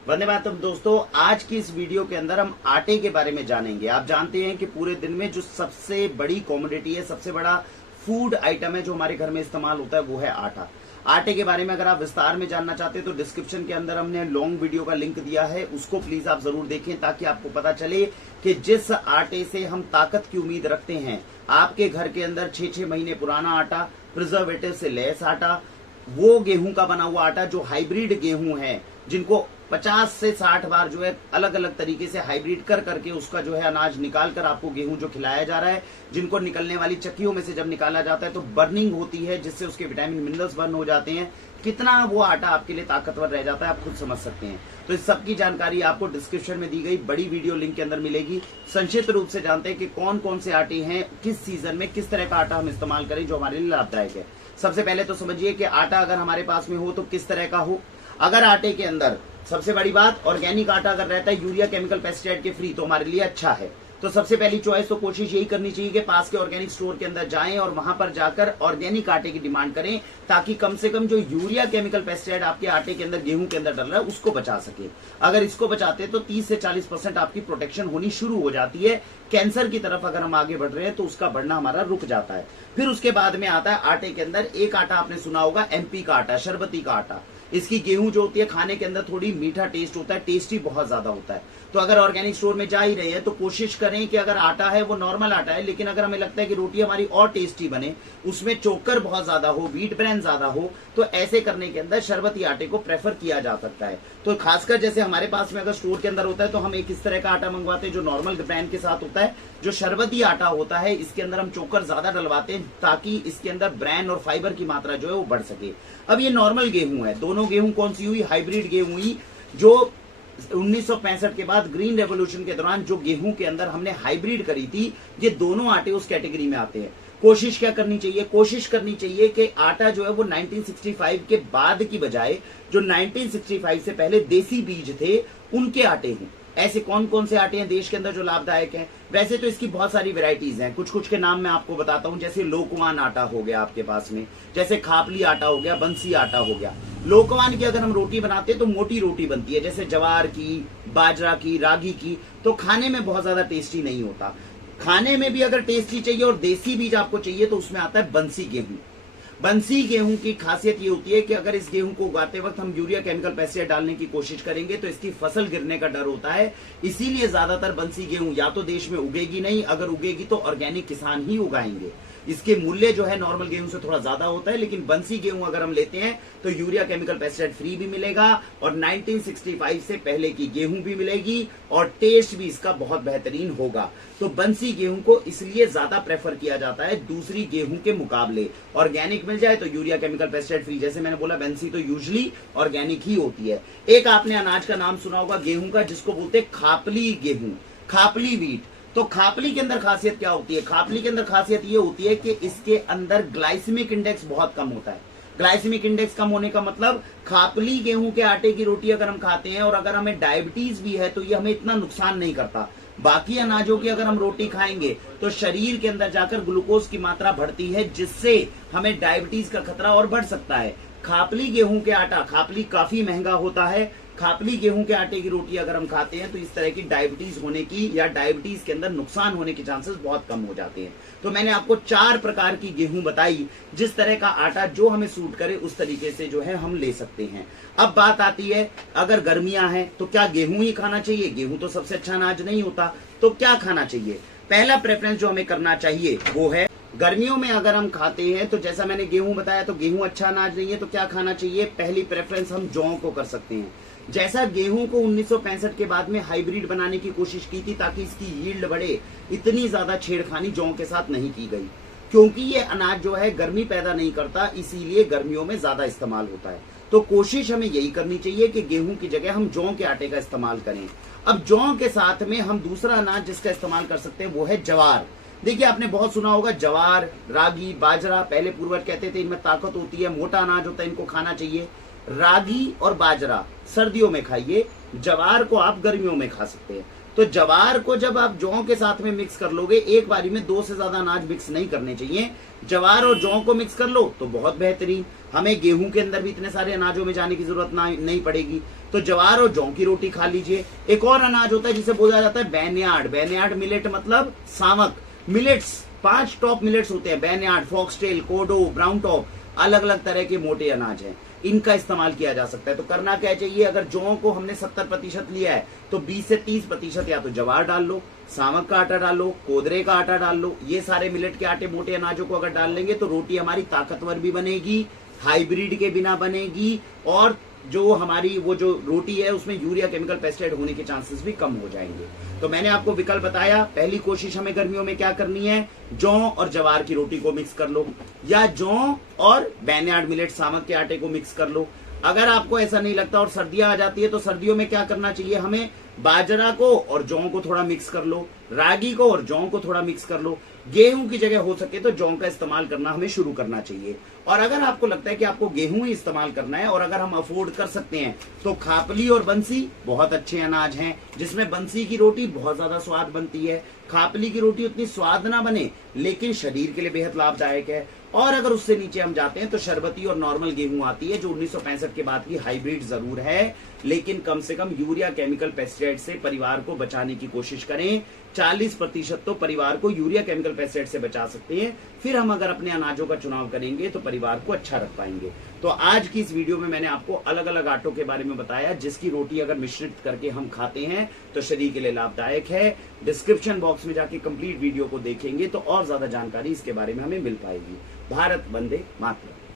वंदे मातरम दोस्तों, आज की इस वीडियो के अंदर हम आटे के बारे में जानेंगे। आप जानते हैं कि पूरे दिन में जो सबसे बड़ी कॉमोडिटी है, सबसे बड़ा फूड आइटम है जो हमारे घर में इस्तेमाल होता है, वो है आटा। आटे के बारे में अगर आप विस्तार में जानना चाहते हैं तो डिस्क्रिप्शन के अंदर हमने लॉन्ग वीडियो का लिंक दिया है, उसको प्लीज आप जरूर देखें ताकि आपको पता चले कि जिस आटे से हम ताकत की उम्मीद रखते हैं, आपके घर के अंदर 6-6 महीने पुराना आटा, प्रिजर्वेटिव से लेस आटा, वो गेहूं का बना हुआ आटा जो हाइब्रिड गेहूं है, जिनको 50 से 60 बार जो है अलग अलग तरीके से हाइब्रिड कर करके उसका जो है अनाज निकाल कर आपको गेहूं जो खिलाया जा रहा है, जिनको निकलने वाली चक्कियों में से जब निकाला जाता है तो बर्निंग होती है, जिससे उसके विटामिन मिनरल्स बर्न हो जाते हैं। कितना वो आटा आपके लिए ताकतवर रह जाता है आप खुद समझ सकते हैं। तो इस सब की जानकारी आपको डिस्क्रिप्शन में दी गई बड़ी वीडियो लिंक के अंदर मिलेगी। संक्षिप्त रूप से जानते हैं कि कौन कौन से आटे हैं, किस सीजन में किस तरह का आटा हम इस्तेमाल करें जो हमारे लिए लाभदायक है। सबसे पहले तो समझिए कि आटा अगर हमारे पास में हो तो किस तरह का हो। अगर आटे के अंदर सबसे बड़ी बात, ऑर्गेनिक आटा अगर रहता है यूरिया केमिकल पेस्टिसाइड के फ्री, तो हमारे लिए अच्छा है। तो सबसे पहली चॉइस तो कोशिश यही करनी चाहिए कि पास के ऑर्गेनिक स्टोर के अंदर जाएं और वहां पर जाकर ऑर्गेनिक आटे की डिमांड करें, ताकि कम से कम जो यूरिया केमिकल पेस्टिसाइड आपके आटे के अंदर, गेहूं के अंदर डल रहा है, उसको बचा सके। अगर इसको बचाते हैं तो 30 से 40% आपकी प्रोटेक्शन होनी शुरू हो जाती है। कैंसर की तरफ अगर हम आगे बढ़ रहे हैं तो उसका बढ़ना हमारा रुक जाता है। फिर उसके बाद में आता है आटे के अंदर एक आटा आपने सुना होगा, एमपी का आटा, शरबती का आटा। इसकी गेहूं जो होती है खाने के अंदर थोड़ी मीठा टेस्ट होता है, टेस्टी बहुत ज्यादा होता है। तो अगर ऑर्गेनिक स्टोर में जा ही रहे हैं तो कोशिश करें कि अगर आटा है वो नॉर्मल आटा है, लेकिन अगर हमें लगता है कि रोटी हमारी और टेस्टी बने, उसमें चोकर बहुत ज्यादा हो, व्हीट ब्रांड ज्यादा हो, तो ऐसे करने के अंदर शरबती आटे को प्रेफर किया जा सकता है। तो खासकर जैसे हमारे पास में अगर स्टोर के अंदर होता है तो हम एक इस तरह का आटा मंगवाते हैं जो नॉर्मल ब्रांड के साथ होता है। जो शरबती आटा होता है इसके अंदर हम चोकर ज्यादा डलवाते हैं ताकि इसके अंदर ब्रांड और फाइबर की मात्रा जो है वो बढ़ सके। अब ये नॉर्मल गेहूं है, दोनों गेहूं कौन सी हुई, हाइब्रिड गेहूं हुई। जो 1965 के बाद ग्रीन रेवोल्यूशन के दौरान जो गेहूं के अंदर हमने हाइब्रिड करी थी, ये दोनों आटे उस कैटेगरी में आते हैं। कोशिश क्या करनी चाहिए, कोशिश करनी चाहिए कि आटा जो है वो 1965 के बाद की बजाय जो 1965 से पहले देसी बीज थे उनके आटे हों। ऐसे कौन कौन से आटे हैं देश के अंदर जो लाभदायक हैं? वैसे तो इसकी बहुत सारी वैरायटीज हैं, कुछ कुछ के नाम मैं आपको बताता हूं। जैसे लोकवान आटा हो गया आपके पास में, जैसे खापली आटा हो गया, बंसी आटा हो गया। लोकवान की अगर हम रोटी बनाते हैं तो मोटी रोटी बनती है, जैसे जवार की, बाजरा की, रागी की, तो खाने में बहुत ज्यादा टेस्टी नहीं होता। खाने में भी अगर टेस्टी चाहिए और देसी बीज आपको चाहिए तो उसमें आता है बंसी गेहूं। बंसी गेहूं की खासियत ये होती है कि अगर इस गेहूं को उगाते वक्त हम यूरिया केमिकल पेस्टिसाइड डालने की कोशिश करेंगे तो इसकी फसल गिरने का डर होता है। इसीलिए ज्यादातर बंसी गेहूं या तो देश में उगेगी नहीं, अगर उगेगी तो ऑर्गेनिक किसान ही उगाएंगे। इसके मूल्य जो है नॉर्मल गेहूं से थोड़ा ज्यादा होता है, लेकिन बंसी गेहूं अगर हम लेते हैं तो यूरिया केमिकल पेस्टिसाइड फ्री भी मिलेगा और 1965 से पहले की गेहूं भी मिलेगी और टेस्ट भी इसका बहुत बेहतरीन होगा। तो बंसी गेहूं को इसलिए ज्यादा प्रेफर किया जाता है दूसरी गेहूं के मुकाबले। ऑर्गेनिक मिल जाए तो यूरिया केमिकल पेस्टिसाइड फ्री, जैसे मैंने बोला बंसी तो यूजुअली ऑर्गेनिक ही होती है। एक आपने अनाज का नाम सुना होगा गेहूं का, जिसको बोलते हैं खापली गेहूं, खापली व्हीट। तो खापली के अंदर खासियत क्या होती है? खापली के अंदर खासियत ये होती है कि इसके अंदर ग्लाइसेमिक इंडेक्स बहुत कम होता है। ग्लाइसेमिक इंडेक्स कम होने का मतलब खापली गेहूं के आटे की रोटी अगर हम खाते हैं और अगर हमें डायबिटीज भी है तो ये हमें इतना नुकसान नहीं करता। बाकी अनाजों की अगर हम रोटी खाएंगे तो शरीर के अंदर जाकर ग्लूकोज की मात्रा बढ़ती है, जिससे हमें डायबिटीज का खतरा और बढ़ सकता है। खापली गेहूं के आटा, खापली काफी महंगा होता है, खापली गेहूं के आटे की रोटी अगर हम खाते हैं तो इस तरह की डायबिटीज होने की या डायबिटीज के अंदर नुकसान होने के चांसेस बहुत कम हो जाते हैं। तो मैंने आपको 4 प्रकार की गेहूं बताई, जिस तरह का आटा जो हमें सूट करे उस तरीके से जो है हम ले सकते हैं। अब बात आती है, अगर गर्मियां हैं तो क्या गेहूं ही खाना चाहिए? गेहूं तो सबसे अच्छा अनाज नहीं होता, तो क्या खाना चाहिए? पहला प्रेफरेंस जो हमें करना चाहिए वो है, गर्मियों में अगर हम खाते हैं तो जैसा मैंने गेहूं बताया तो गेहूं अच्छा अनाज नहीं है, तो क्या खाना चाहिए? पहली प्रेफरेंस हम जौ को कर सकते हैं। जैसा गेहूं को 1965 के बाद में हाइब्रिड बनाने की कोशिश की थी ताकि इसकी यील्ड बढ़े, इतनी ज्यादा छेड़खानी जौ के साथ नहीं की गई, क्योंकि ये अनाज जो है गर्मी पैदा नहीं करता, इसीलिए गर्मियों में ज्यादा इस्तेमाल होता है। तो कोशिश हमें यही करनी चाहिए कि गेहूं की जगह हम जौ के आटे का इस्तेमाल करें। अब जौ के साथ में हम दूसरा अनाज जिसका इस्तेमाल कर सकते हैं वो है जवार। देखिए आपने बहुत सुना होगा जवार, रागी, बाजरा, पहले पूर्वज कहते थे इनमें ताकत होती है, मोटा अनाज होता है, इनको खाना चाहिए। रागी और बाजरा सर्दियों में खाइए, जवार को आप गर्मियों में खा सकते हैं। तो जवार को जब आप जौ के साथ में मिक्स कर लोगे, एक बारी में 2 से ज्यादा अनाज मिक्स नहीं करने चाहिए। जवार और जौ को मिक्स कर लो तो बहुत बेहतरीन, हमें गेहूं के अंदर भी इतने सारे अनाजों में जाने की जरूरत नहीं पड़ेगी। तो जवार और जौ की रोटी खा लीजिए। एक और अनाज होता है जिसे बोला जाता है बैनयार्ड। बैनयार्ड मिलेट मतलब सावक। मिलेट्स 5 टॉप मिलेट्स होते हैं, बैनयार्ड, फॉक्सटेल, कोडो, ब्राउन टॉप, अलग अलग तरह के मोटे अनाज हैं, इनका इस्तेमाल किया जा सकता है। तो करना क्या चाहिए, अगर जौ को हमने 70% लिया है तो 20 से 30% या तो जवार डाल लो, सावक का आटा डाल लो, कोदरे का आटा डाल लो। ये सारे मिलेट के आटे, मोटे अनाजों को अगर डाल लेंगे तो रोटी हमारी ताकतवर भी बनेगी, हाइब्रिड के बिना बनेगी, और जो हमारी वो जो रोटी है उसमें यूरिया केमिकल पेस्टिसाइड होने के चांसेस भी कम हो जाएंगे। तो मैंने आपको विकल्प बताया। पहली कोशिश हमें गर्मियों में क्या करनी है, जौ और जवार की रोटी को मिक्स कर लो, या जौ और बैनयार्ड मिलेट सावक के आटे को मिक्स कर लो। अगर आपको ऐसा नहीं लगता और सर्दियां आ जाती है तो सर्दियों में क्या करना चाहिए, हमें बाजरा को और जौ को थोड़ा मिक्स कर लो, रागी को और जौ को थोड़ा मिक्स कर लो। गेहूं की जगह हो सके तो जौ का इस्तेमाल करना हमें शुरू करना चाहिए। और अगर आपको लगता है कि आपको गेहूं ही इस्तेमाल करना है और अगर हम अफोर्ड कर सकते हैं तो खापली और बंसी बहुत अच्छे अनाज हैं, जिसमें बंसी की रोटी बहुत ज्यादा स्वाद बनती है। खापली की रोटी उतनी स्वाद ना बने लेकिन शरीर के लिए बेहद लाभदायक है। और अगर उससे नीचे हम जाते हैं तो शरबती और नॉर्मल गेहूं आती है, जो 1965 के बाद की हाइब्रिड जरूर है, लेकिन कम से कम यूरिया केमिकल पेस्टिसाइड से परिवार को बचाने की कोशिश करें। 40% तो परिवार को यूरिया केमिकल पेस्टिसाइड से बचा सकते हैं। फिर हम अगर अपने अनाजों का चुनाव करेंगे तो परिवार को अच्छा रख पाएंगे। तो आज की इस वीडियो में मैंने आपको अलग अलग आटों के बारे में बताया, जिसकी रोटी अगर मिश्रित करके हम खाते हैं तो शरीर के लिए लाभदायक है। डिस्क्रिप्शन बॉक्स में जाके कंप्लीट वीडियो को देखेंगे तो और ज्यादा जानकारी इसके बारे में हमें मिल पाएगी। भारत वंदे मातरम।